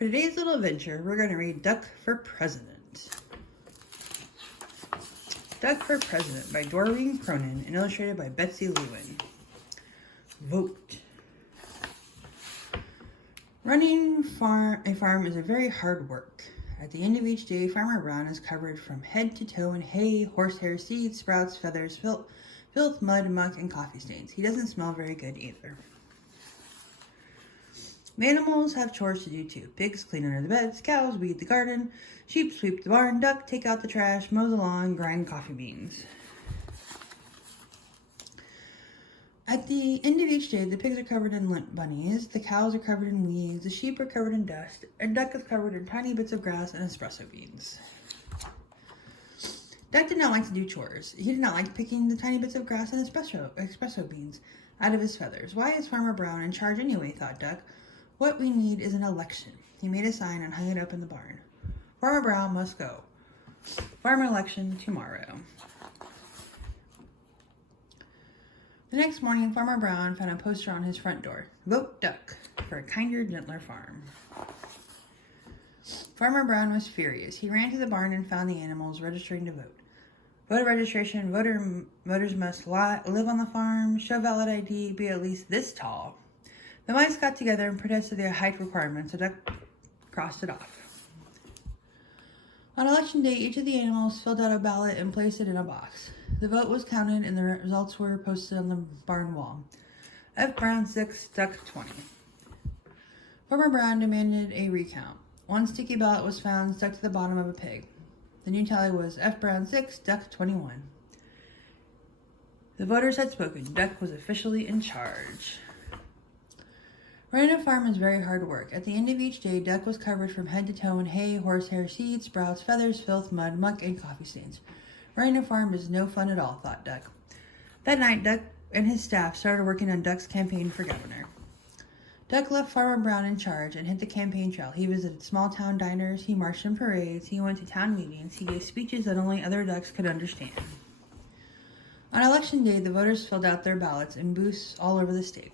For today's little adventure, we're going to read Duck for President. Duck for President by Doreen Cronin and illustrated by Betsy Lewin. Vote. Running a farm is a very hard work. At the end of each day, Farmer Brown is covered from head to toe in hay, horsehair, seeds, sprouts, feathers, filth, mud, muck, and coffee stains. He doesn't smell very good either. The animals have chores to do too. Pigs clean under the beds, cows weed the garden, sheep sweep the barn, duck take out the trash, mow the lawn, grind coffee beans. At the end of each day, the pigs are covered in lint bunnies, the cows are covered in weeds, the sheep are covered in dust, and duck is covered in tiny bits of grass and espresso beans. Duck did not like to do chores. He did not like picking the tiny bits of grass and espresso beans out of his feathers. Why is Farmer Brown in charge anyway, thought Duck. What we need is an election. He made a sign and hung it up in the barn. Farmer Brown must go. Farm election tomorrow. The next morning, Farmer Brown found a poster on his front door. Vote Duck for a kinder, gentler farm. Farmer Brown was furious. He ran to the barn and found the animals registering to vote. Voter registration, voters must live on the farm, show valid ID, be at least this tall. The mice got together and protested their height requirements, so Duck crossed it off. On election day, each of the animals filled out a ballot and placed it in a box. The vote was counted and the results were posted on the barn wall. F. Brown 6, Duck 20. Farmer Brown demanded a recount. One sticky ballot was found stuck to the bottom of a pig. The new tally was F. Brown 6, Duck 21. The voters had spoken. Duck was officially in charge. Running a farm is very hard work. At the end of each day, Duck was covered from head to toe in hay, horsehair, seeds, sprouts, feathers, filth, mud, muck, and coffee stains. Running a farm is no fun at all, thought Duck. That night, Duck and his staff started working on Duck's campaign for governor. Duck left Farmer Brown in charge and hit the campaign trail. He visited small-town diners, he marched in parades, he went to town meetings, he gave speeches that only other ducks could understand. On election day, the voters filled out their ballots in booths all over the state.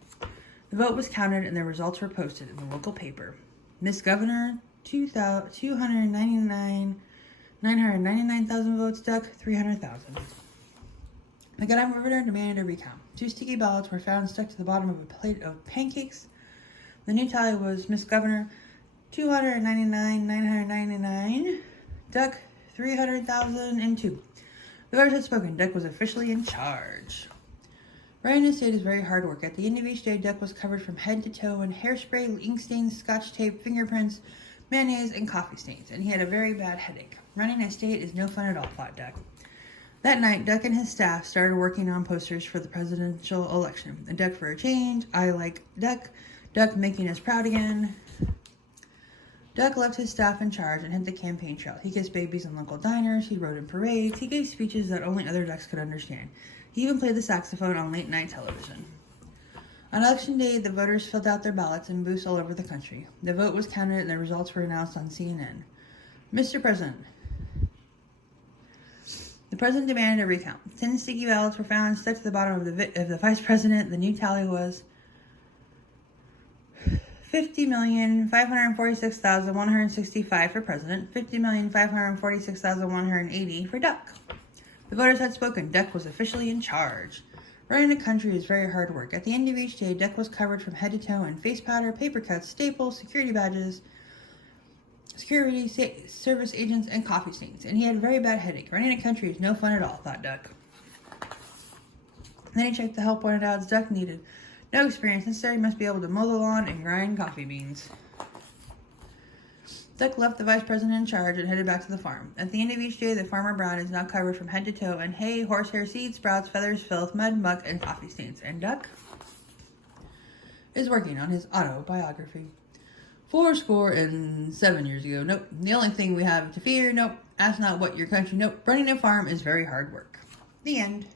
The vote was counted and the results were posted in the local paper. Miss Governor, 999,000 votes, Duck, 300,000. The governor demanded a recount. 2 sticky ballots were found stuck to the bottom of a plate of pancakes. The new tally was Miss Governor, 299,999, Duck, 300,002. The voters had spoken. Duck was officially in charge. Running a state is very hard work. At the end of each day, Duck was covered from head to toe in hairspray, ink stains, scotch tape, fingerprints, mayonnaise, and coffee stains, and he had a very bad headache. Running a state is no fun at all, thought Duck. That night, Duck and his staff started working on posters for the presidential election. A duck for a change, I like Duck, Duck making us proud again. Duck left his staff in charge and hit the campaign trail. He kissed babies in local diners, he rode in parades, he gave speeches that only other ducks could understand. He even played the saxophone on late-night television. On election day, the voters filled out their ballots in booths all over the country. The vote was counted and the results were announced on CNN. Mr. President. The president demanded a recount. 10 sticky ballots were found stuck to the bottom of the vice president. The new tally was 50,546,165 for president, 50,546,180 for Duck. The voters had spoken. Duck was officially in charge. Running a country is very hard work. At the end of each day, Duck was covered from head to toe in face powder, paper cuts, staples, security badges, security service agents, and coffee stains. And he had a very bad headache. Running a country is no fun at all, thought Duck. Then he checked the help pointed out as Duck needed no experience necessary, must be able to mow the lawn and grind coffee beans. Duck left the vice president in charge and headed back to the farm. At the end of each day, the Farmer Brown is now covered from head to toe in hay, horsehair, seeds, sprouts, feathers, filth, mud, muck, and coffee stains. And Duck is working on his autobiography. 7 years ago. Nope. The only thing we have to fear. Nope. Ask not what your country. Nope. Running a farm is very hard work. The end.